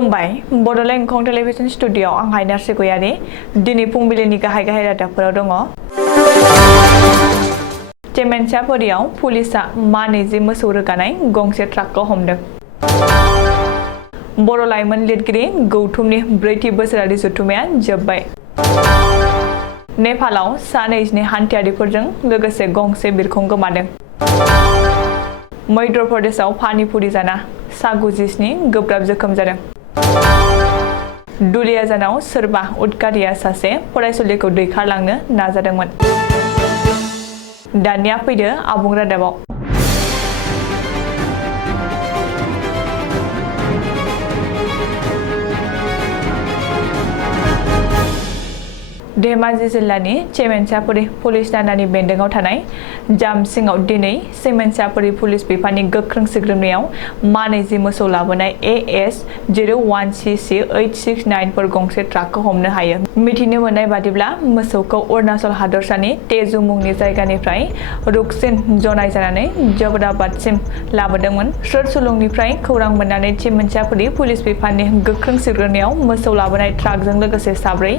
खुलुमबाय बड'लेण्ड एंखं टेलिभिजन स्टुडिय'आव आं हायनार्सि गयारि दिनै फुंबिलिनि गाहाय रादाबफोराव दङ। चेमेन्साफुरियाव पुलिसआ मा 20 मोसौ रोगानाय गंसे ट्राकखौ हमदों। बर' लाइमोन लिरगिरि गौथुमनि 4थि बोसोरारि जथुम्माया जोबबाय। नेपालाव सा 20 हान्थियारिफोरजों लोगोसे गंसे बिरखं गोमादों। मध्य प्रदेशआव पानीपुरी जाना सा 97 गोब्राब जोखोम जादों। दुलियाजानाव सोरबा उदखारिया सासे फरायसुलिखौ दैखारलांनो नाजादोंमोन। दानिया फैदो आबुं रादाबाव। धेमाजि जिल्लानि चेमेन्साफुरि पुलिस थानानि बेन्दोंआव थानाय जामसिङाव दिनै चेमेन्साफुरि पुलिस बिफाननि गोख्रों सिग्रोमनायाव मा 20 मोसौ लाबोनाय AS 01CC 869 गंसे ट्राकखौ हमनो हायो। मिथिनो मोननाय बादिब्ला मोसौखौ अरुणाचल हादरसानि तेजु मुंनि जायगानिफ्राय रुकसिन जनाय जानानै जबराबादसिम लाबोदोंमोन। सोर सुलुंनिफ्राय खौरां मोननानै चेमेन्साफुरि पुलिस बिफाननि गोख्रों सिग्रोमनायाव मोसौ लाबोनाय ट्राकजों लोगोसे साब्रै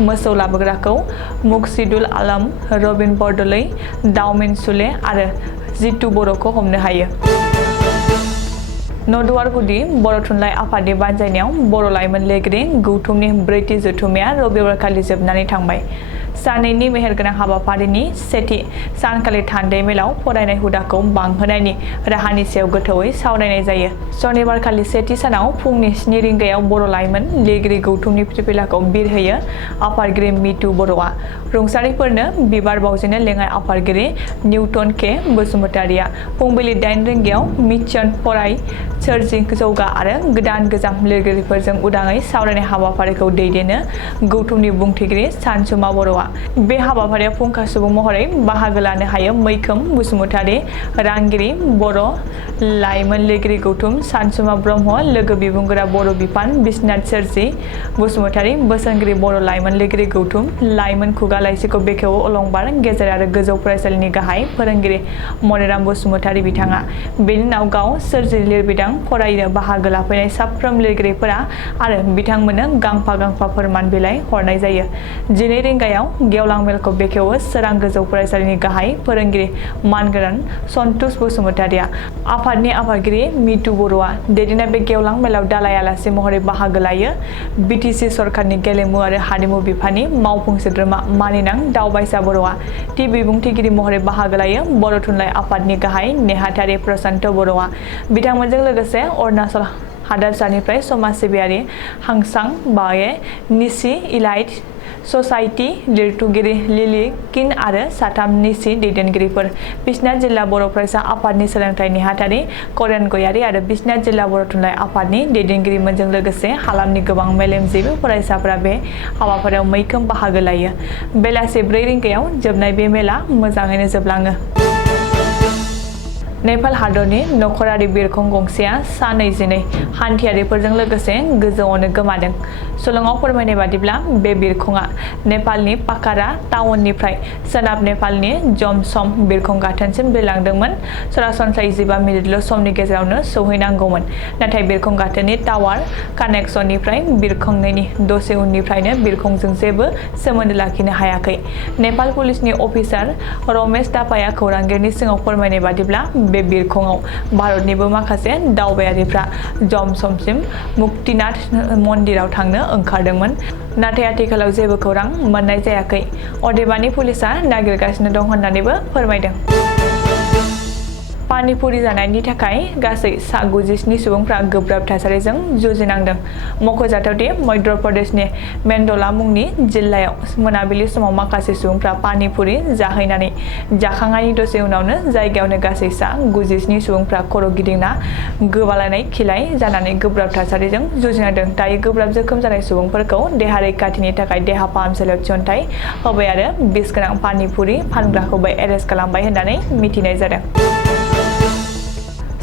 मोसौ लाबोग्राखौ मुक्सिदुल आलम, रबिन बरदलै, दाउमिन सुले आरो जितु बर'खौ हमनो हायो। नदुवारगुदि बर' थुनलाइ आफादनि बानजायनायाव बर' लाइमोन लिरगिरि गौथुमनि 4थि जथुम्माया रबिबारखालि जोबनानै थांबाय। सानैनि मेहेरगोनां हाबाफारिनि सेथि सानखालि थान्दै मेलाव फरायनाय हुदाखौ बांहोनायनि राहानि सायाव गोथौवै सावरायनाय जायो। सनिबारखालि सेथि सानाव फुंनि 7 रिंगायाव बर' लाइमोन लिरगिरि गौथुमनि फिरफिलाखौ बिरहोयो आफादगिरि मितु बर'आ। रुंसारिफोरनो बिबार बावजेनो लेङाइ आफादगिरि निउटन के बसुमतारिया। फुंबिलि 8 रिंगायाव मिशन फराय सोरजि जौगा आरो गोदान गोजाम लिरगिरिफोरजों उदाङै सावरायनाय हाबाफारिखौ दैदेनो गौथुमनि बुंथिगिरि सानसुमा बर'आ। बे हाबाफारियाव फुंखा सुबुं महरै बाहागो लानो हायो मैखोम बसुमतारि, रांगिरि बर' लाइमोन लिरगिरि गौथुम सानसुमा ब्रह्म, लोगो बिबुंगोरा बर' बिफान बिस्वनाथ सोरजि बसुमतारि, बोसोनगिरि बर' लाइमोन लिरगिरि गौथुम, लाइमोन खुगा लाइसिखौ बेखेवो अलंबार गेजेर आरो गोजौ फरायसालिनि गाहाय फोरोंगिरि मनिराम बसुमतारि बिथाङा। बेनि उनाव गाव सोरजि लिरबिदां फरायनो बाहागो लाफैनाय साफ्रोम लिरगिरिफोरा आरो बिथांमोननो गांफा फोरमान बिलाइ हरनाय जायो। 12 रिंगायाव गेवलां मेलखौ बेखेवो सोरां गोजौ फरायसालिनि गाहाय फोरोंगिरि मानगोनां सन्तोष बसुमतारिया। आफादनि आफादगिरि मितु बर'आ दैदेननाय बे गेवलां मेलाव दालाइ आलासि महरै बाहागो लायो BTC सरकारनि गेलेमु आरो हारिमु बिफाननि मावफुं सोद्रोमा मानिनां दावबायसा बर'आ। थि बिबुंथिगिरि महरै बाहागो लायो बर' थुनलाइ आफादनि गाहाय नेहाथारि प्रशान्त बर'आ। बिथांमोनजों लोगोसे अरुणाचल हादरसानिफ्राय समाज सिबियारि हांसां बाये, निसि इलाइट ससाइटि लिरथुगिरि लिलि किन आरो साथाम निसि दैदेनगिरिफोर। बिस्वनाथ जिल्ला बर' फरायसा आफादनि सोलोंथाइ नेहाथारि करेन गयारि आरो बिस्वनाथ जिल्ला बर' थुनलाइ आफादनि दैदेनगिरिमोनजों लोगोसे हालामनि गोबां मेलेमजिबि फरायसाफोरा बे हाबाफारियाव मैखोम बाहागो लायो। बेलासि 4 रिंगायाव जोबनाय बे मेला मोजाङैनो जोबलाङो। नेपाल हादरनि नखरारि बिरखं गंसेया सा 22 हान्थियारिफोरजों लोगोसे गोजौआवनो गोमादों। सुलुङाव फोरमायनाय बादिब्ला बे बिरखंआ नेपालनि पाकारा टाउननिफ्राय सोनाब नेपालनि जमसम बिरखं गाथोनसिम बिरलांदोंमोन। सरासनस्रायै 15 मिनिटल' समनि गेजेरावनो सौहैनांगौमोन। नाथाय बिरखं गाथोननि टावार कानेक्सननिफ्राय बिरखांनायनि दसे उननिफ्रायनो बिरखंजों जेबो सोमोन्दो लाखिनो हायाखै। नेपाल पुलिसनि अफिसार रमेश तापाया खौरांगिरिनि सिगाङाव फोरमायनाय बादिब्ला बे बिरखंआव भारतनिबो माखासे दावबायारिफ्रा जमसमसिम मुक्तिनाथ मन्दिराव थांनो ओंखारदोंमोन। नाथाय आथिखालाव जेबो खौरां मोननाय जायाखै। अदेबानि पुलिसआ नागिरगासिनो दं होननानैबो फोरमायदों। पानीपुरी जानायनि थाखाय गासै सा 97 सुबुंफ्रा गोब्राब थासारिजों जुजिनांदों। मख'जाथावदि मध्य प्रदेशनि मेन्दला मुंनि जिल्लायाव मोनाबिलि समाव माखासे सुबुंफ्रा पानीपुरी जाहैनानै जाखांनायनि दसे उनावनो जायगायावनो गासै सा 97 सुबुंफ्रा खर' गिदिंना गोबालायनाय खिलाय जानानै गोब्राब थासारिजों जुजिनांदों। दायो गोब्राब जोखोम जानाय सुबुंफोरखौ देहा रैखाथिनि थाखाय देहा फाहामसालियाव थिसनथाइ होबाय आरो बिस गोनां पानीपुरी फानग्राखौबो एरेस्ट खालामबाय होननानै मिथिनाय जादों।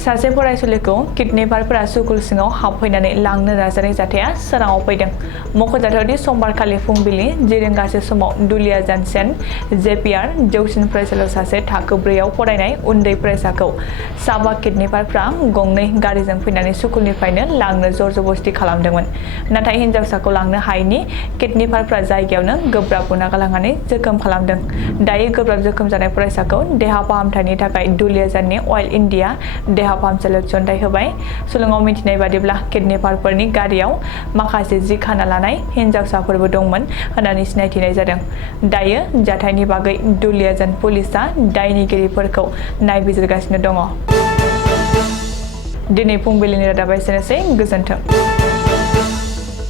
सासे फरायसुलिखौ किडनेपारफोरा स्कुल सिङाव हाबफैनानै लांनो नाजानाय जाथाया सोराङाव फैदों। मख'जाथावदि समबारखालि फुंबिलि 10 रिंगासो समाव दुलियाजान सेन्ट जेपियार जौसिन फरायसालियाव सासे थाखो 4आव फरायनाय उन्दै फरायसाखौ साबा किडनेपारफ्रा गंनै गारिजों फैनानै स्कुलनिफ्रायनो लांनो जर-जबस्ति खालामदोंमोन। नाथाय हिन्जावसाखौ लांनो हायैनि किडनेपारफ्रा जायगायावनो गोब्राब बुना गालांनानै जोखोम खालामदों। दायो गोब्राब जोखोम जानाय फरायसाखौ देहा फाहामथायनि थाखाय दुलियाजाननि अइल इन्डिया देहा फाहामसालियाव थिसनथाय होबाय। सुलुङाव मिथिनाय बादिब्ला किडनेपारफोरनि गारियाव माखासे जि खाना लानाय हिन्जावसाफोरबो दंमोन होननानै सिनायथिनाय जादों। दायो जाथायनि बागै दुलियाजान पुलिसआ दायनिगिरिफोरखौ नायबिजिरगासिनो दङ। दिनै फुंबिलिनि रादाबा एसेनोसै, गोजोन्थों।